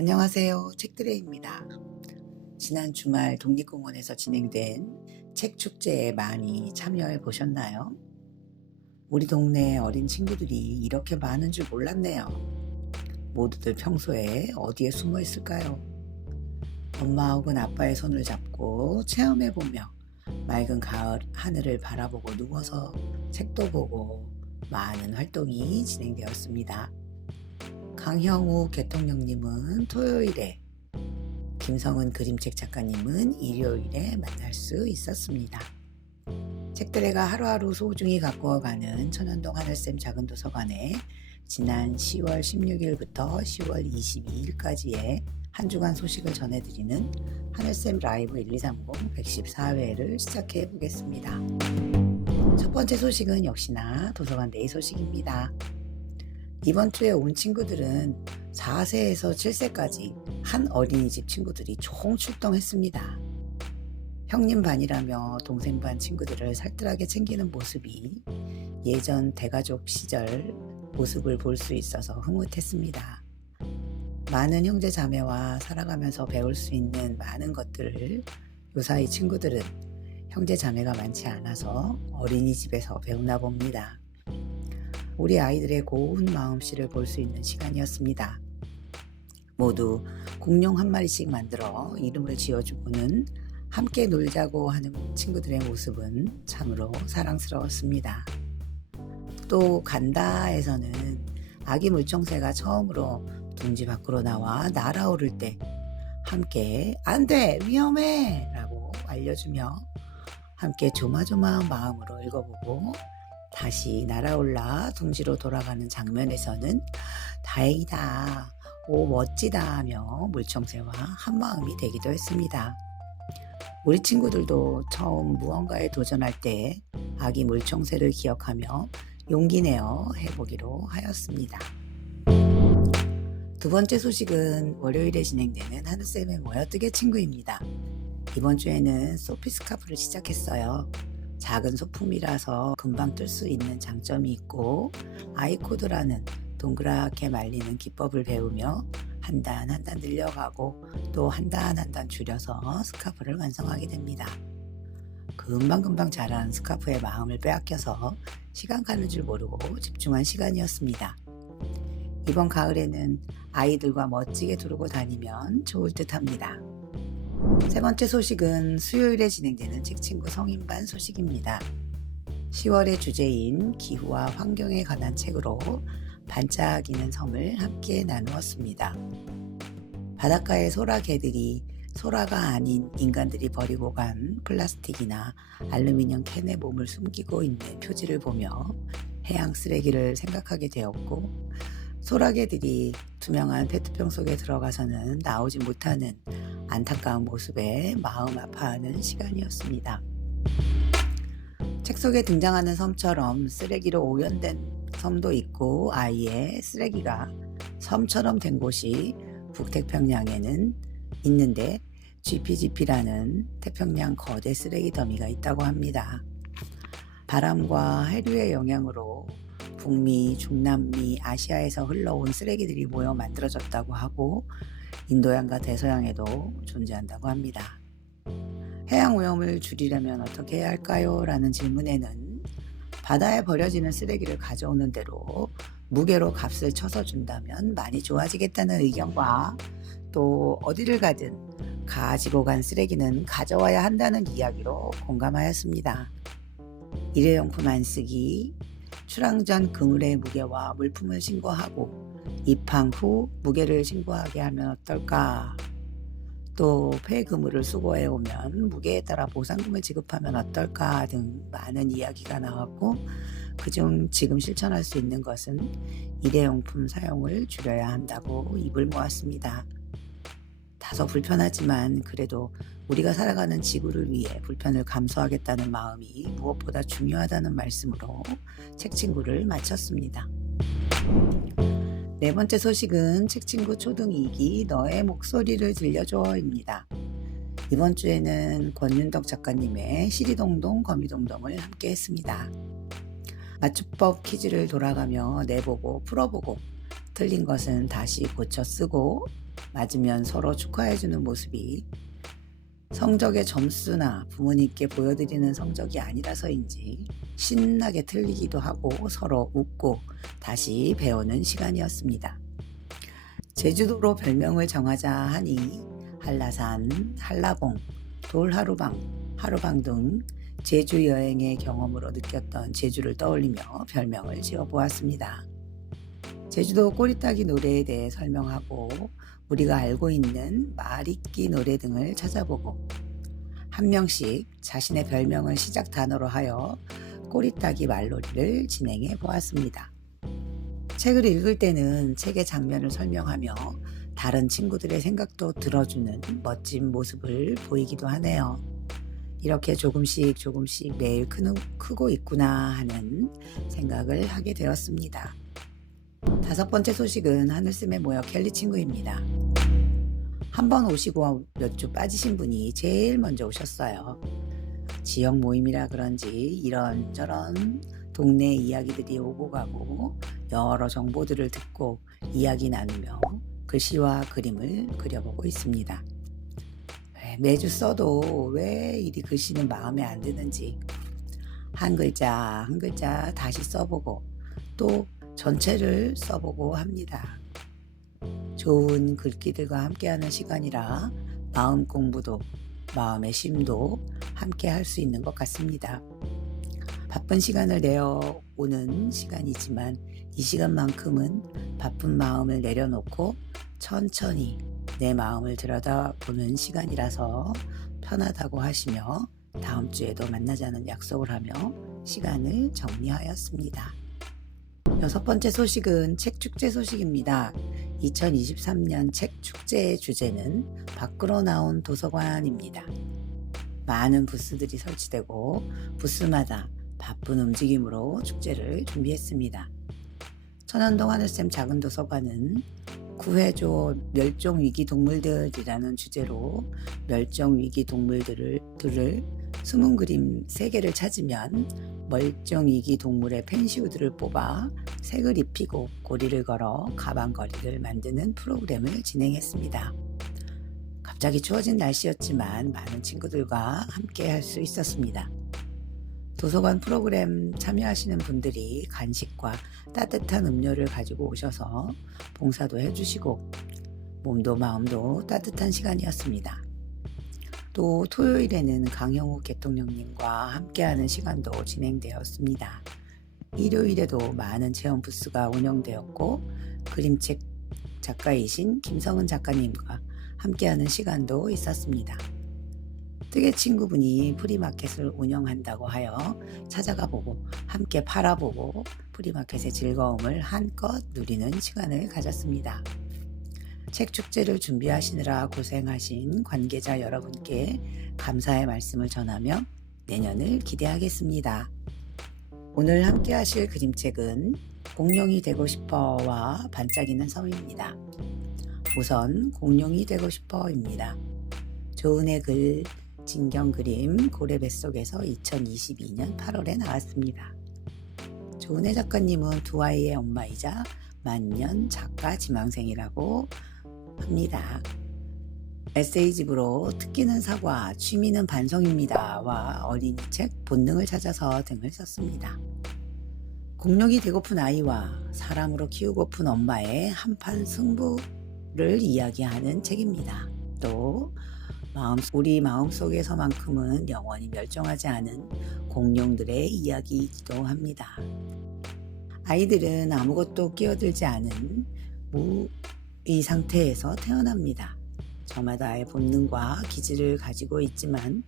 안녕하세요. 책드레입니다. 지난 주말 독립공원에서 진행된 책 축제에 많이 참여해 보셨나요? 우리 동네 어린 친구들이 이렇게 많은 줄 몰랐네요. 모두들 평소에 어디에 숨어 있을까요? 엄마 혹은 아빠의 손을 잡고 체험해 보며 맑은 가을 하늘을 바라보고 누워서 책도 보고 많은 활동이 진행되었습니다. 강형우 개통령님은 토요일에, 김성은 그림책 작가님은 일요일에 만날 수 있었습니다. 책들애가 하루하루 소중히 가꾸어가는 천연동 하늘샘 작은 도서관에 지난 10월 16일부터 10월 22일까지의 한 주간 소식을 전해드리는 하늘샘 라이브 1230 114회를 시작해 보겠습니다. 첫 번째 소식은 역시나 도서관 내의 소식입니다. 이번 주에 온 친구들은 4세에서 7세까지 한 어린이집 친구들이 총 출동했습니다. 형님 반이라며 동생 반 친구들을 살뜰하게 챙기는 모습이 예전 대가족 시절 모습을 볼 수 있어서 흐뭇했습니다. 많은 형제 자매와 살아가면서 배울 수 있는 많은 것들을 요사이 친구들은 형제 자매가 많지 않아서 어린이집에서 배우나 봅니다. 우리 아이들의 고운 마음씨를 볼 수 있는 시간이었습니다. 모두 공룡 한 마리씩 만들어 이름을 지어주고는 함께 놀자고 하는 친구들의 모습은 참으로 사랑스러웠습니다. 또 간다에서는 아기 물총새가 처음으로 둥지 밖으로 나와 날아오를 때 함께 안 돼! 위험해! 라고 알려주며 함께 조마조마한 마음으로 읽어보고 다시 날아올라 둥지로 돌아가는 장면에서는 다행이다, 오 멋지다 하며 물총새와 한마음이 되기도 했습니다. 우리 친구들도 처음 무언가에 도전할 때 아기 물총새를 기억하며 용기 내어 해보기로 하였습니다. 두 번째 소식은 월요일에 진행되는 하늘쌤의 모여뜨개 친구입니다. 이번 주에는 소피 스카프를 시작했어요. 작은 소품이라서 금방 뜰 수 있는 장점이 있고 아이코드라는 동그랗게 말리는 기법을 배우며 한 단 한 단 늘려가고 또 한 단 한 단 줄여서 스카프를 완성하게 됩니다. 금방금방 자란 스카프의 마음을 빼앗겨서 시간 가는 줄 모르고 집중한 시간이었습니다. 이번 가을에는 아이들과 멋지게 두르고 다니면 좋을 듯 합니다. 세 번째 소식은 수요일에 진행되는 책친구 성인반 소식입니다. 10월의 주제인 기후와 환경에 관한 책으로 반짝이는 섬을 함께 나누었습니다. 바닷가의 소라개들이 소라가 아닌 인간들이 버리고 간 플라스틱이나 알루미늄 캔에 몸을 숨기고 있는 표지를 보며 해양 쓰레기를 생각하게 되었고, 소라개들이 투명한 페트병 속에 들어가서는 나오지 못하는 안타까운 모습에 마음 아파하는 시간이었습니다. 책 속에 등장하는 섬처럼 쓰레기로 오염된 섬도 있고 아예 쓰레기가 섬처럼 된 곳이 북태평양에는 있는데 GPGP라는 태평양 거대 쓰레기 더미가 있다고 합니다. 바람과 해류의 영향으로 북미, 중남미, 아시아에서 흘러온 쓰레기들이 모여 만들어졌다고 하고 인도양과 대서양에도 존재한다고 합니다. 해양 오염을 줄이려면 어떻게 해야 할까요? 라는 질문에는 바다에 버려지는 쓰레기를 가져오는 대로 무게로 값을 쳐서 준다면 많이 좋아지겠다는 의견과 또 어디를 가든 가지고 간 쓰레기는 가져와야 한다는 이야기로 공감하였습니다. 일회용품 안 쓰기, 출항 전 그물의 무게와 물품을 신고하고 입항 후 무게를 신고하게 하면 어떨까? 또 폐그물을 수거해 오면 무게에 따라 보상금을 지급하면 어떨까 등 많은 이야기가 나왔고, 그중 지금 실천할 수 있는 것은 일회용품 사용을 줄여야 한다고 입을 모았습니다. 다소 불편하지만 그래도 우리가 살아가는 지구를 위해 불편을 감수하겠다는 마음이 무엇보다 중요하다는 말씀으로 책친구를 마쳤습니다. 네 번째 소식은 책친구 초등 2기 너의 목소리를 들려줘입니다. 이번 주에는 권윤덕 작가님의 시리동동 거미동동을 함께 했습니다. 맞춤법 퀴즈를 돌아가며 내보고 풀어보고 틀린 것은 다시 고쳐 쓰고 맞으면 서로 축하해주는 모습이 성적의 점수나 부모님께 보여드리는 성적이 아니라서인지 신나게 틀리기도 하고 서로 웃고 다시 배우는 시간이었습니다. 제주도로 별명을 정하자 하니 한라산, 한라봉, 돌하루방, 하루방 등 제주 여행의 경험으로 느꼈던 제주를 떠올리며 별명을 지어보았습니다. 제주도 꼬리따기 노래에 대해 설명하고 우리가 알고 있는 말잇기 노래 등을 찾아보고 한 명씩 자신의 별명을 시작 단어로 하여 꼬리따기 말놀이를 진행해 보았습니다. 책을 읽을 때는 책의 장면을 설명하며 다른 친구들의 생각도 들어주는 멋진 모습을 보이기도 하네요. 이렇게 조금씩 매일 크고 있구나 하는 생각을 하게 되었습니다. 5번째 소식은 하늘쌤에 모여 켈리 친구입니다. 한 번 오시고 몇 주 빠지신 분이 제일 먼저 오셨어요. 지역 모임이라 그런지 이런저런 동네 이야기들이 오고 가고 여러 정보들을 듣고 이야기 나누며 글씨와 그림을 그려보고 있습니다. 매주 써도 왜 이리 글씨는 마음에 안 드는지 한 글자 한 글자 다시 써보고 또 전체를 써보고 합니다. 좋은 글귀들과 함께하는 시간이라 마음 공부도 마음의 쉼도 함께 할 수 있는 것 같습니다. 바쁜 시간을 내어 오는 시간이지만 이 시간만큼은 바쁜 마음을 내려놓고 천천히 내 마음을 들여다보는 시간이라서 편하다고 하시며 다음 주에도 만나자는 약속을 하며 시간을 정리하였습니다. 6번째 소식은 책축제 소식입니다. 2023년 책축제의 주제는 밖으로 나온 도서관입니다. 많은 부스들이 설치되고 부스마다 바쁜 움직임으로 축제를 준비했습니다. 천안동 하늘샘 작은 도서관은 구해줘 멸종위기 동물들이라는 주제로 멸종위기 동물들을 숨은 그림 3개를 찾으면 멸종위기 동물의 펜시우들을 뽑아 색을 입히고 고리를 걸어 가방거리를 만드는 프로그램을 진행했습니다. 갑자기 추워진 날씨였지만 많은 친구들과 함께 할 수 있었습니다. 도서관 프로그램 참여하시는 분들이 간식과 따뜻한 음료를 가지고 오셔서 봉사도 해주시고 몸도 마음도 따뜻한 시간이었습니다. 또 토요일에는 강형욱 대통령님과 함께하는 시간도 진행되었습니다. 일요일에도 많은 체험 부스가 운영되었고 그림책 작가이신 김성은 작가님과 함께하는 시간도 있었습니다. 뜨개 친구분이 프리마켓을 운영한다고 하여 찾아가 보고 함께 팔아보고 프리마켓의 즐거움을 한껏 누리는 시간을 가졌습니다. 책축제를 준비하시느라 고생하신 관계자 여러분께 감사의 말씀을 전하며 내년을 기대하겠습니다. 오늘 함께 하실 그림책은 공룡이 되고 싶어와 반짝이는 섬입니다. 우선 공룡이 되고 싶어입니다. 조은의 글 진경 그림 고래 뱃속에서 2022년 8월에 나왔습니다. 조은혜 작가님은 두 아이의 엄마이자 만년 작가 지망생이라고 합니다. 에세이집으로 특기는 사과, 취미는 반성입니다와 어린이책 본능을 찾아서 등을 썼습니다. 공룡이 되고픈 아이와 사람으로 키우고픈 엄마의 한판 승부를 이야기하는 책입니다. 또 우리 마음속에서만큼은 영원히 멸종하지 않은 공룡들의 이야기이기도 합니다. 아이들은 아무것도 끼어들지 않은 무의 상태에서 태어납니다. 저마다의 본능과 기질을 가지고 있지만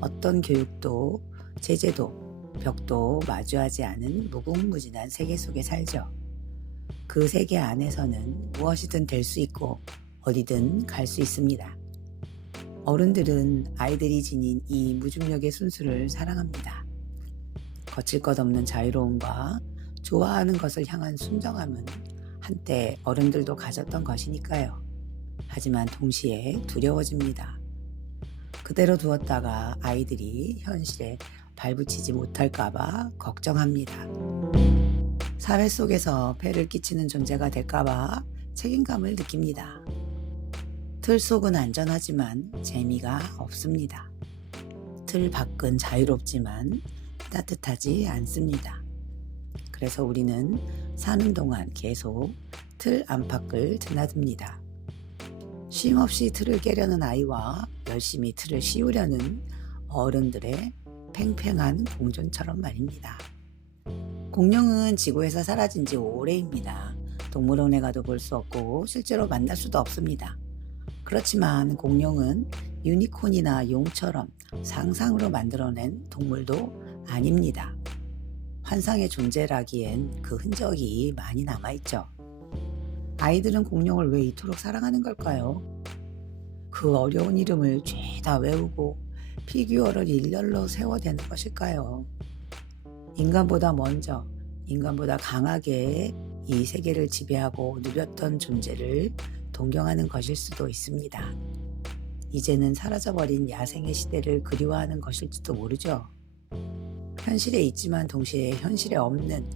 어떤 교육도 제재도 벽도 마주하지 않은 무궁무진한 세계 속에 살죠. 그 세계 안에서는 무엇이든 될 수 있고 어디든 갈 수 있습니다. 어른들은 아이들이 지닌 이 무중력의 순수를 사랑합니다. 거칠 것 없는 자유로움과 좋아하는 것을 향한 순정함은 한때 어른들도 가졌던 것이니까요. 하지만 동시에 두려워집니다. 그대로 두었다가 아이들이 현실에 발붙이지 못할까봐 걱정합니다. 사회 속에서 폐를 끼치는 존재가 될까봐 책임감을 느낍니다. 틀 속은 안전하지만 재미가 없습니다. 틀 밖은 자유롭지만 따뜻하지 않습니다. 그래서 우리는 사는 동안 계속 틀 안팎을 드나듭니다. 쉼없이 틀을 깨려는 아이와 열심히 틀을 씌우려는 어른들의 팽팽한 공존처럼 말입니다. 공룡은 지구에서 사라진 지 오래입니다. 동물원에 가도 볼 수 없고 실제로 만날 수도 없습니다. 그렇지만 공룡은 유니콘이나 용처럼 상상으로 만들어낸 동물도 아닙니다. 환상의 존재라기엔 그 흔적이 많이 남아있죠. 아이들은 공룡을 왜 이토록 사랑하는 걸까요? 그 어려운 이름을 죄다 외우고 피규어를 일렬로 세워대는 것일까요? 인간보다 먼저, 인간보다 강하게 이 세계를 지배하고 누렸던 존재를 동경하는 것일 수도 있습니다. 이제는 사라져버린 야생의 시대를 그리워하는 것일지도 모르죠. 현실에 있지만 동시에 현실에 없는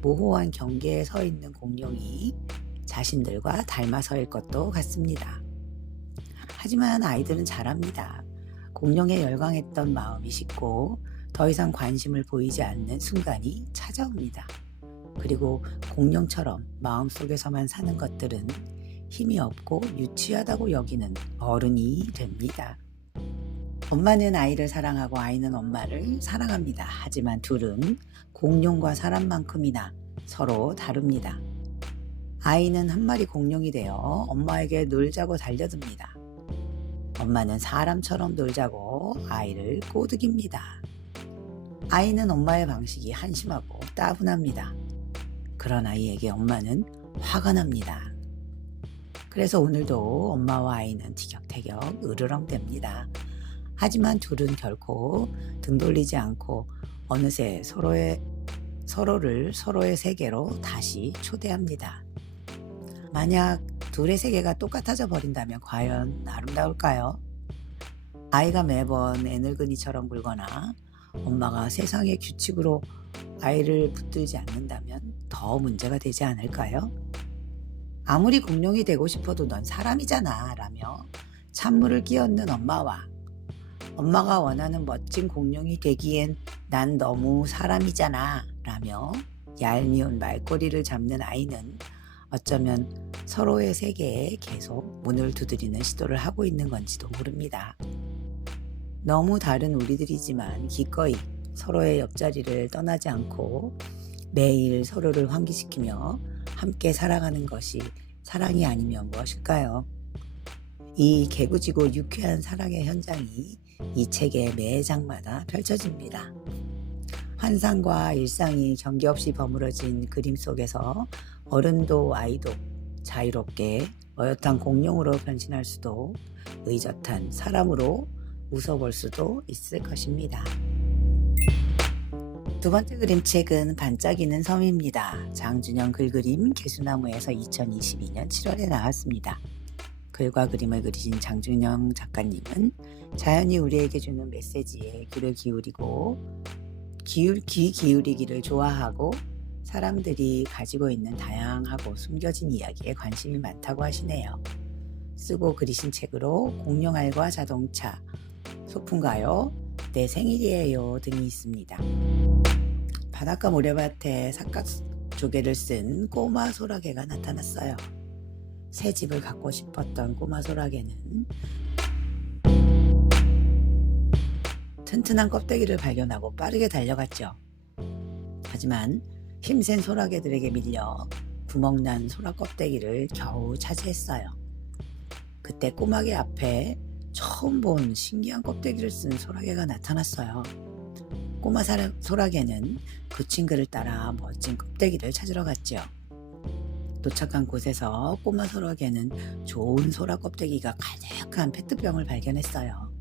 모호한 경계에 서 있는 공룡이 자신들과 닮아서일 것도 같습니다. 하지만 아이들은 잘 압니다. 공룡에 열광했던 마음이 식고 더 이상 관심을 보이지 않는 순간이 찾아옵니다. 그리고 공룡처럼 마음속에서만 사는 것들은 힘이 없고 유치하다고 여기는 어른이 됩니다. 엄마는 아이를 사랑하고 아이는 엄마를 사랑합니다. 하지만 둘은 공룡과 사람만큼이나 서로 다릅니다. 아이는 한 마리 공룡이 되어 엄마에게 놀자고 달려듭니다. 엄마는 사람처럼 놀자고 아이를 꼬드깁니다. 아이는 엄마의 방식이 한심하고 따분합니다. 그런 아이에게 엄마는 화가 납니다. 그래서 오늘도 엄마와 아이는 티격태격 으르렁댑니다. 하지만 둘은 결코 등 돌리지 않고 어느새 서로를 서로의 세계로 다시 초대합니다. 만약 둘의 세계가 똑같아져 버린다면 과연 아름다울까요? 아이가 매번 애늙은이처럼 굴거나 엄마가 세상의 규칙으로 아이를 붙들지 않는다면 더 문제가 되지 않을까요? 아무리 공룡이 되고 싶어도 넌 사람이잖아 라며 찬물을 끼얹는 엄마와 엄마가 원하는 멋진 공룡이 되기엔 난 너무 사람이잖아 라며 얄미운 말꼬리를 잡는 아이는 어쩌면 서로의 세계에 계속 문을 두드리는 시도를 하고 있는 건지도 모릅니다. 너무 다른 우리들이지만 기꺼이 서로의 옆자리를 떠나지 않고 매일 서로를 환기시키며 함께 살아가는 것이 사랑이 아니면 무엇일까요? 이 개구지고 유쾌한 사랑의 현장이 이 책의 매 장마다 펼쳐집니다. 환상과 일상이 경계 없이 버무러진 그림 속에서 어른도 아이도 자유롭게 어엿한 공룡으로 변신할 수도 의젓한 사람으로 웃어볼 수도 있을 것입니다. 두 번째 그림책은 반짝이는 섬입니다. 장준영 글그림 개수나무에서 2022년 7월에 나왔습니다. 글과 그림을 그리신 장준영 작가님은 자연이 우리에게 주는 메시지에 귀를 기울이고 귀 기울이기를 좋아하고 사람들이 가지고 있는 다양하고 숨겨진 이야기에 관심이 많다고 하시네요. 쓰고 그리신 책으로 공룡알과 자동차, 소풍가요, 내 생일이에요 등이 있습니다. 바닷가 모래밭에 삼각 조개를 쓴 꼬마 소라게가 나타났어요. 새 집을 갖고 싶었던 꼬마 소라게는 튼튼한 껍데기를 발견하고 빠르게 달려갔죠. 하지만 힘센 소라게들에게 밀려 구멍난 소라 껍데기를 겨우 차지했어요. 그때 꼬마개 앞에 처음 본 신기한 껍데기를 쓴 소라게가 나타났어요. 꼬마 소라게는 그 친구를 따라 멋진 껍데기를 찾으러 갔죠. 도착한 곳에서 꼬마 소라게는 좋은 소라 껍데기가 가득한 페트병을 발견했어요.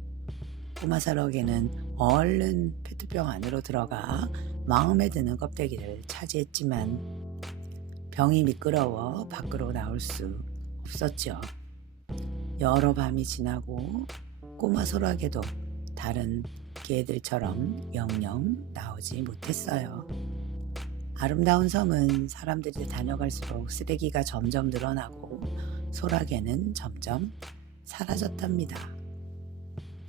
꼬마 소라게는 얼른 페트병 안으로 들어가 마음에 드는 껍데기를 차지했지만 병이 미끄러워 밖으로 나올 수 없었죠. 여러 밤이 지나고 꼬마 소라게도 다른 개들처럼 영영 나오지 못했어요. 아름다운 섬은 사람들이 다녀갈수록 쓰레기가 점점 늘어나고 소라게는 점점 사라졌답니다.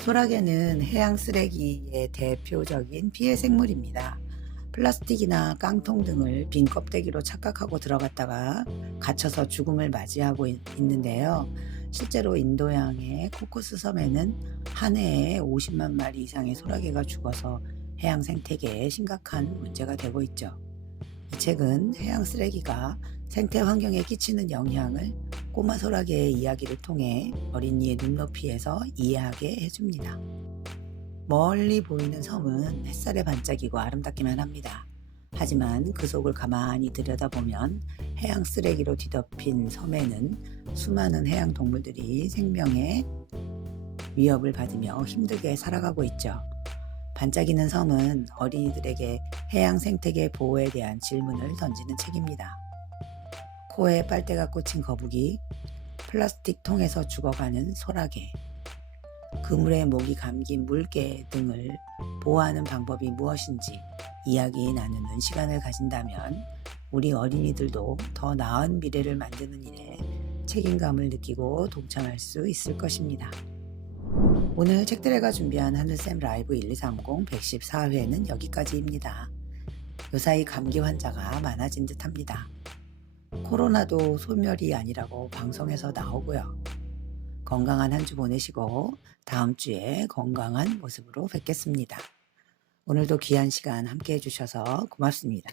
소라게는 해양 쓰레기의 대표적인 피해 생물입니다. 플라스틱이나 깡통 등을 빈 껍데기로 착각하고 들어갔다가 갇혀서 죽음을 맞이하고 있는데요. 실제로 인도양의 코코스 섬에는 한 해에 50만 마리 이상의 소라게가 죽어서 해양 생태계에 심각한 문제가 되고 있죠. 이 책은 해양 쓰레기가 생태 환경에 끼치는 영향을 꼬마 소라게의 이야기를 통해 어린이의 눈높이에서 이해하게 해줍니다. 멀리 보이는 섬은 햇살에 반짝이고 아름답기만 합니다. 하지만 그 속을 가만히 들여다보면 해양 쓰레기로 뒤덮인 섬에는 수많은 해양 동물들이 생명의 위협을 받으며 힘들게 살아가고 있죠. 반짝이는 섬은 어린이들에게 해양 생태계 보호에 대한 질문을 던지는 책입니다. 코에 빨대가 꽂힌 거북이, 플라스틱 통에서 죽어가는 소라게, 그물에 목이 감긴 물개 등을 보호하는 방법이 무엇인지 이야기 나누는 시간을 가진다면 우리 어린이들도 더 나은 미래를 만드는 일에 책임감을 느끼고 동참할 수 있을 것입니다. 오늘 책들애가 준비한 하늘쌤 라이브 1230 114회는 여기까지입니다. 요사이 감기 환자가 많아진 듯 합니다. 코로나도 소멸이 아니라고 방송에서 나오고요. 건강한 한 주 보내시고 다음 주에 건강한 모습으로 뵙겠습니다. 오늘도 귀한 시간 함께 해주셔서 고맙습니다.